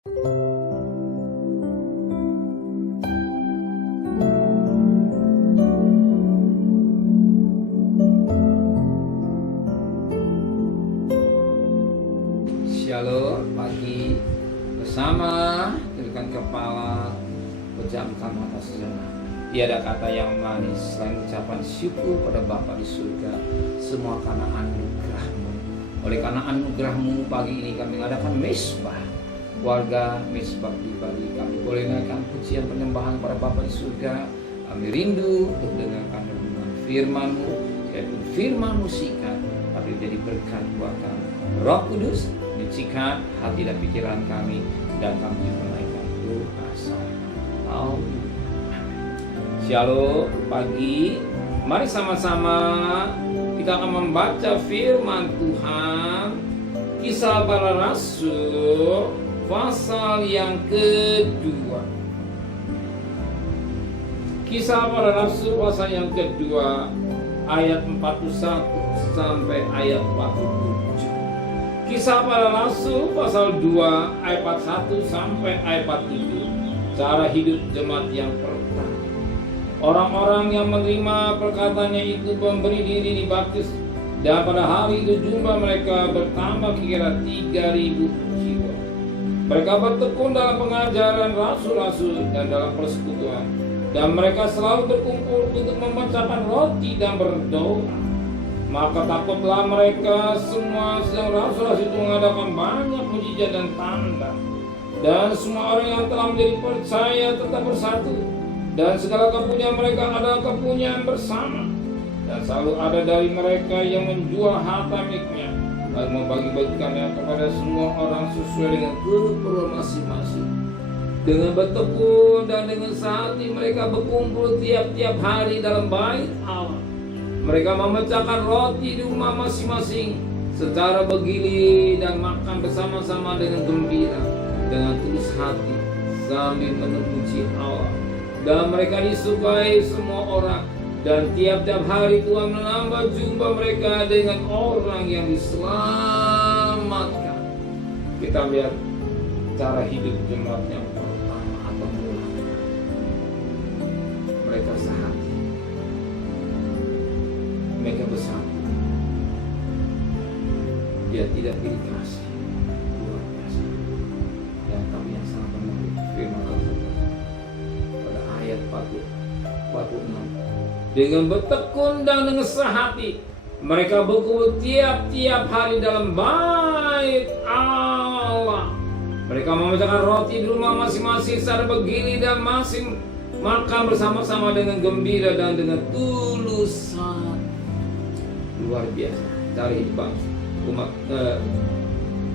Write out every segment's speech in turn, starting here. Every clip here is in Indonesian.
Shalom pagi bersama, tundukkan kepala, pejamkan mata sejenak. Tiada kata yang manis selain ucapan syukur pada Bapa di surga, semua karena anugerah-Mu. Oleh karena anugerah-Mu pagi ini kami mengadakan mesbah keluarga, mesbah pribadi. Kami boleh naikkan pujian penyembahan pada Bapa di surga. Kami rindu untuk mendengarkan renungan firman-Mu, yaitu firman musikat, tapi jadi berkat buat kami. Roh Kudus mencikat hati dan pikiran kami, dan kami menaikkan doa saya. Shalom pagi, mari sama-sama kita akan membaca firman Tuhan, Kisah Para Rasul pasal yang kedua. Kisah Para Rasul pasal yang kedua, ayat 41 sampai ayat 47. Kisah Para Rasul pasal 2 ayat 41 sampai ayat 47. Cara hidup jemaat yang pertama. Orang-orang yang menerima perkataannya itu memberi diri dibaptis, dan pada hari itu jumlah mereka bertambah kira 3.000 jiwa. Mereka bertekun dalam pengajaran rasul-rasul dan dalam persekutuan, dan mereka selalu berkumpul untuk memecahkan roti dan berdoa. Maka takutlah mereka semua, sedang rasul-rasul itu mengadakan banyak mujizat dan tanda. Dan semua orang yang telah menjadi percaya tetap bersatu, dan segala kepunyaan mereka adalah kepunyaan bersama. Dan selalu ada dari mereka yang menjual harta miliknya, lalu membagi-bagikannya kepada semua orang sesuai dengan keperluan masing-masing. Dengan bertekun dan dengan sehati mereka berkumpul tiap-tiap hari dalam bait Allah. Mereka memecahkan roti di rumah masing-masing secara bergilir dan makan bersama-sama dengan gembira, dengan tulus hati, sambil memuji Allah. Dan mereka disukai semua orang, dan tiap-tiap hari Tuhan menambah jumlah mereka dengan orang yang diselamatkan. Kita lihat cara hidup jemaat yang pertama atau mulai. Mereka sehati, mereka bersatu. Dia tidak pilih kasih, luar biasa. Dan kami yang sangat menarik firman Allah pada ayat 46. Dengan bertekun dan dengan sehati mereka berkumpul tiap-tiap hari dalam bait Allah. Mereka memecahkan roti di rumah masing-masing secara bergilir dan masing makan bersama-sama dengan gembira dan dengan tulus hati. Luar biasa dari bangsa umat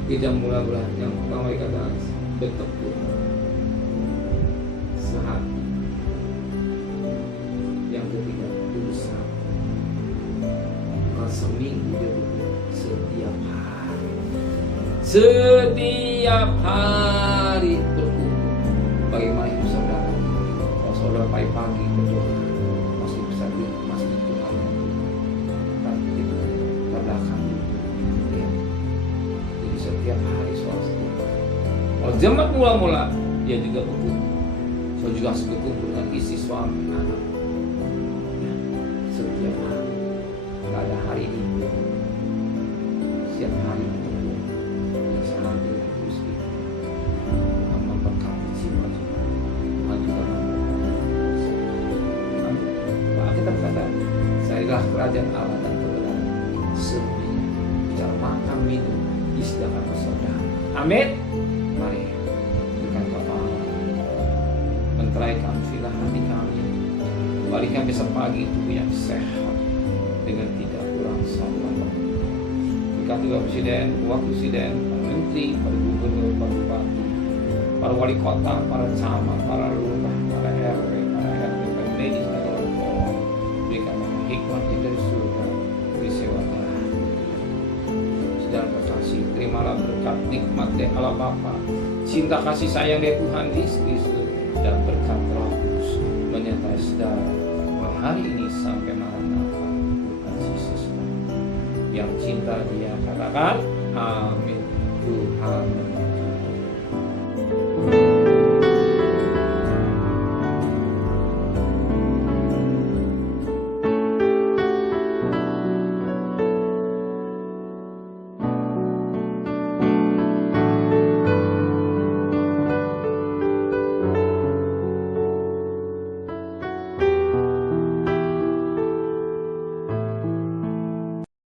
tidak mula-mula. Yang pertama dikatakan bertekun, sehati. Yang ketiga tulus hati. Seminggu dia berkumpul setiap hari. Setiap hari berkumpul. Bagaimana itu saudara? Kalau saudara pagi-pagi berdoa, masih bisa masih itu belakang. Jadi setiap hari soal setiap hari. Kalau jemaat mula-mula, dia juga berkumpul. So juga harus berkumpul dengan istri, suami, anak. Ya, setiap hari. Tidak ada hari ini. Setiap hari berkumpul. Dan sehari terus kita memberkati jiwa juga. Majukan kita berkata, carilah kerajaan Allah dan kebenaran, selebihnya bicara makan minum disediakan saudara. Amin. Mari dengan kepala, menteraikan filah hati kami, kembalikan besok pagi tubuh yang sehat dengan tidak kurang sama. Berkati Bapak Presiden, Wakil Presiden, para Menteri, para Gubernur, para Bupati, para Wali Kota, para camat, para lurah, para RW, para RT, para medis, para orang tua. Berikan hikmat dari surga, disewatan. Saudara kekasih, terimalah berkat nikmat dari Allah Bapa, cinta kasih sayang dari Tuhan Yesus, dan berkat Roh Kudus menyertai saudara mulai hari ini sampai Maranatha. Tuhan Yesus yang cinta Dia, katakan amin. Tuhan